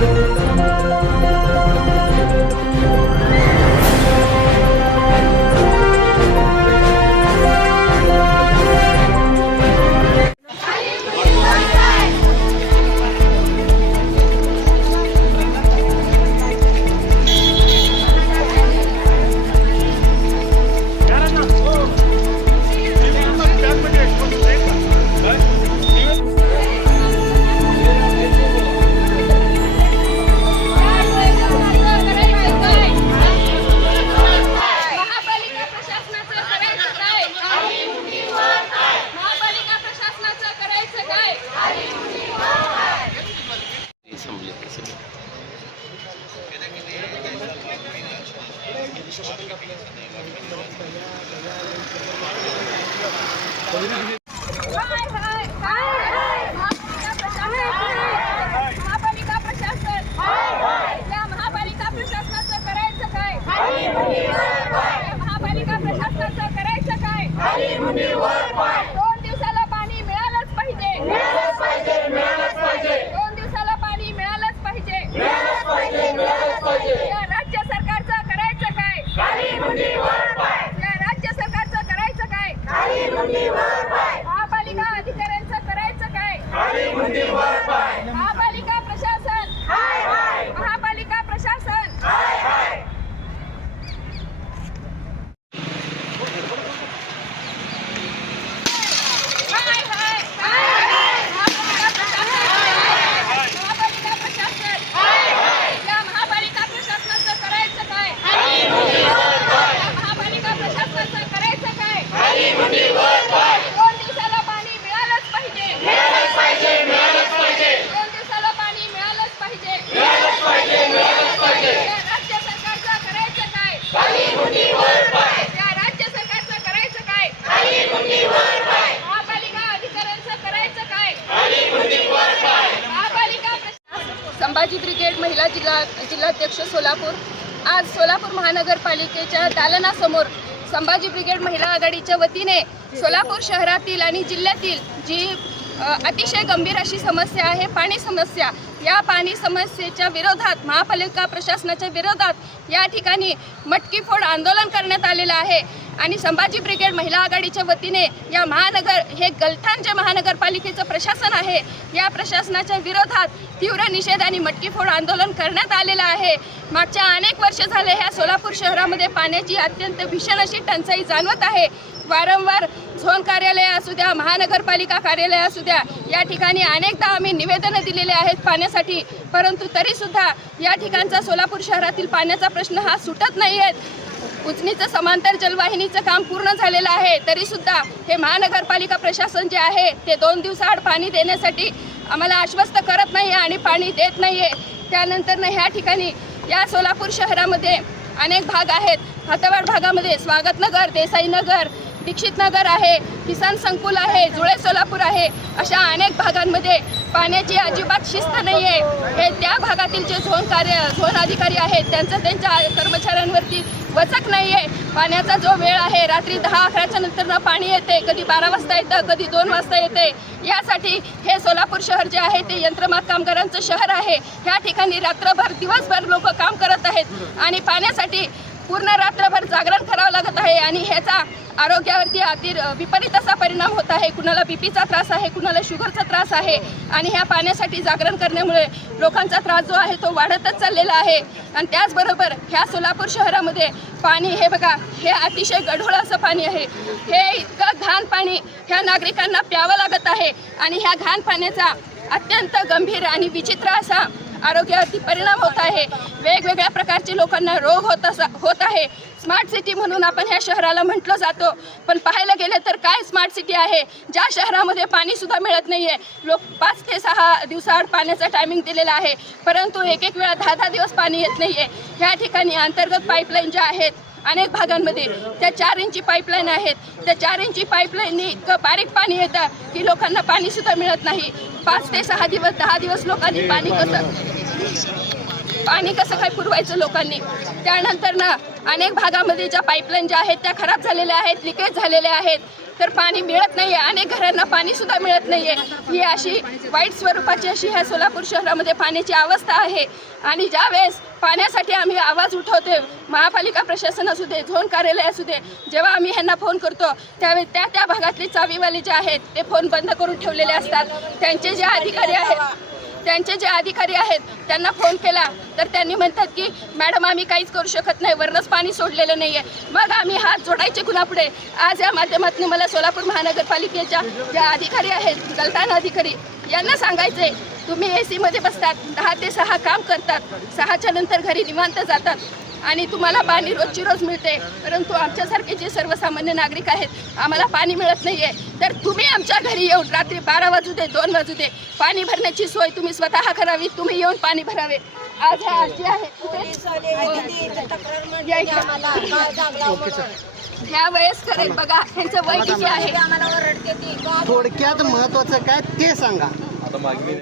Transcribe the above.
महापालिका काय हाय काय महापालिका प्रशासन महापालिका प्रशासन या महापालिका प्रशासनाचं करायचं काय या महापालिका प्रशासनाचं करायचं काय दोन दिवसाला पाणी मिळालंच पाहिजे दोन दिवसाला पाणी मिळालंच पाहिजे या राज्य सरकारचं करायचं काय या राज्य सरकारचं करायचं काय महापालिका अधिकाऱ्यांचं करायचं काय महापालिका प्रशासन महापालिका प्रशासन हाय हाय महापालिका प्रशासन महापालिका प्रशासन या महापालिका प्रशासनाचं करायचं काय या महापालिका प्रशासनाचं करायचं काय दोन दिवसाला पाणी मिळालंच पाहिजे दोन दिवसाला पाणी मिळालंच पाहिजे या राज्य सरकारचं करायचं काय या राज्य सरकारचं करायचं काय महापालिका अधिकाऱ्यांचं करायचं काय महापालिका प्रशा- संभाजी ब्रिगेड महिला जिल्हा जिल्हाध्यक्ष सोलापूर. आज सोलापूर महानगरपालिकेच्या दालनासमोर संभाजी ब्रिगेड महिला आघाडीच्या वतीने सोलापूर शहरातील आणि जिल्ह्यातील जी अतिशय गंभीर अशी समस्या आहे पाणी समस्या या पाणी समस्येच्या विरोधात महापालिका प्रशासनाच्या विरोधात या ठिकाणी मटकीफोड आंदोलन करण्यात आलेलं आहे. आणि संभाजी ब्रिगेड महिला आघाडीच्या वतीने या महानगर हे गलथान जे महानगरपालिकेचं प्रशासन आहे या प्रशासनाच्या विरोधात तीव्र निषेध आणि मटकीफोड आंदोलन करण्यात आलेलं आहे. मागच्या अनेक वर्ष झाले ह्या सोलापूर शहरामध्ये पाण्याची अत्यंत भीषण अशी टंचाई जाणवत आहे. वारंवार झोन कार्यालय असू द्या महानगरपालिका कार्यालय असू द्या या ठिकाणी अनेकदा आम्ही निवेदनं दिलेले आहेत पाण्यासाठी परंतु तरीसुद्धा या ठिकाणचा सोलापूर शहरातील पाण्याचा प्रश्न हा सुटत नाही आहेत उजनीचं समांतर जलवाहिनीचं काम पूर्ण झालेलं आहे तरीसुद्धा हे महानगरपालिका प्रशासन जे आहे ते दोन दिवसाआड पाणी देण्यासाठी आम्हाला आश्वस्त करत नाही आणि पाणी देत नाही आहे त्यानंतर ह्या ठिकाणी या सोलापूर शहरामध्ये अनेक भाग आहेत. हातवाड भागामध्ये स्वागतनगर देसाईनगर दीक्षित नगर आहे किसान संकुल आहे जुळे सोलापूर आहे अशा अनेक भागांमध्ये पाण्याची अजिबात शिस्त नाही आहे हे त्या भागातील जे झोन कार्य झोन अधिकारी आहेत त्यांचं त्यांच्या कर्मचाऱ्यांवरती वचक नाही आहे पाण्याचा जो वेळ आहे रात्री दहा अकराच्या नंतर पाणी येते कधी बारा वाजता येतं कधी दोन वाजता येते. यासाठी हे सोलापूर शहर जे आहे ते यंत्रमाग कामगारांचं शहर आहे. ह्या ठिकाणी रात्रभर दिवसभर लोक काम करत आहेत. आणि पाण्यासाठी पूर्ण रात्रभर जागरण करावं लागत आहे. आणि ह्याचा आरोग्यावरती अति विपरीत असा परिणाम होत आहे. कुणाला बीपीचा त्रास आहे कुणाला शुगरचा त्रास आहे आणि ह्या पाण्यासाठी जागरण करण्यामुळे लोकांचा त्रास जो आहे तो वाढतच चाललेला आहे. आणि त्याचबरोबर ह्या सोलापूर शहरामध्ये पाणी हे बघा हे अतिशय गढोळ असं पाणी आहे. हे इतकं घाण पाणी ह्या नागरिकांना प्यावं लागत आहे आणि ह्या घाण पाण्याचा अत्यंत गंभीर आणि विचित्र असा आरोग्यावरती परिणाम होत आहे. वेगवेगळ्या प्रकारचे लोकांना रोग होत होत आहे. स्मार्ट सिटी म्हणून आपण ह्या शहराला म्हटलं जातो. पण पाहायला गेलं तर काय स्मार्ट सिटी आहे? ज्या शहरामध्ये पाणीसुद्धा मिळत नाही आहे लोक पाच ते सहा दिवसाआड पाण्याचा टायमिंग दिलेला आहे. परंतु एक एक वेळा दहा दहा दिवस पाणी येत नाही आहे ह्या ठिकाणी अंतर्गत पाईपलाईन ज्या आहेत अनेक भागांमध्ये त्या चार इंची पाईपलाईन आहेत. त्या चार इंची पाईपलाईनने इतकं बारीक पाणी येतं की लोकांना पाणीसुद्धा मिळत नाही. पाच ते सहा दिवस दहा दिवस लोकांनी पाणी कसं पाणी कसं काय पुरवायचं लोकांनी? त्यानंतर ना अनेक भागामध्ये ज्या पाईपलाईन ज्या आहेत त्या खराब झालेल्या आहेत लिकेज झालेल्या आहेत. तर पाणी मिळत नाही आहे अनेक घरांना पाणीसुद्धा मिळत नाही आहे ही अशी वाईट स्वरूपाची अशी ह्या सोलापूर शहरामध्ये पाण्याची अवस्था आहे. आणि ज्यावेळेस पाण्यासाठी आम्ही आवाज उठवते महापालिका प्रशासन असू दे झोन कार्यालय असू दे जेव्हा आम्ही ह्यांना फोन करतो त्यावेळेस त्या त्या भागातले चावीवाले जे आहेत ते फोन बंद करून ठेवलेले असतात. त्यांचे जे अधिकारी आहेत त्यांचे जे अधिकारी आहेत त्यांना फोन केला. तर त्यांनी म्हणतात की मॅडम आम्ही काहीच करू शकत नाही. वरनच पाणी सोडलेलं नाही आहे मग आम्ही हात जोडायचे कुणापुढे? आज या माध्यमातून मला सोलापूर महानगरपालिकेच्या ज्या अधिकारी आहेत गलतान अधिकारी यांना सांगायचे तुम्ही ए सीमध्ये बसतात. दहा ते सहा काम करतात. सहाच्या नंतर घरी निवांत जातात. आणि तुम्हाला पाणी रोजची रोज मिळते. परंतु आमच्यासारखे जे सर्वसामान्य नागरिक आहेत आम्हाला पाणी मिळत नाही आहे तर तुम्ही आमच्या घरी येऊन रात्री बारा वाजू दे दोन वाजू दे पाणी भरण्याची सोय तुम्ही स्वतः करावी तुम्ही येऊन पाणी भरावे. आज ह्या आजी इकडे. ह्या वेळेस करेल बघा. ह्यांचं वय किती आहे? थोडक्यात महत्वाचं काय ते सांगा.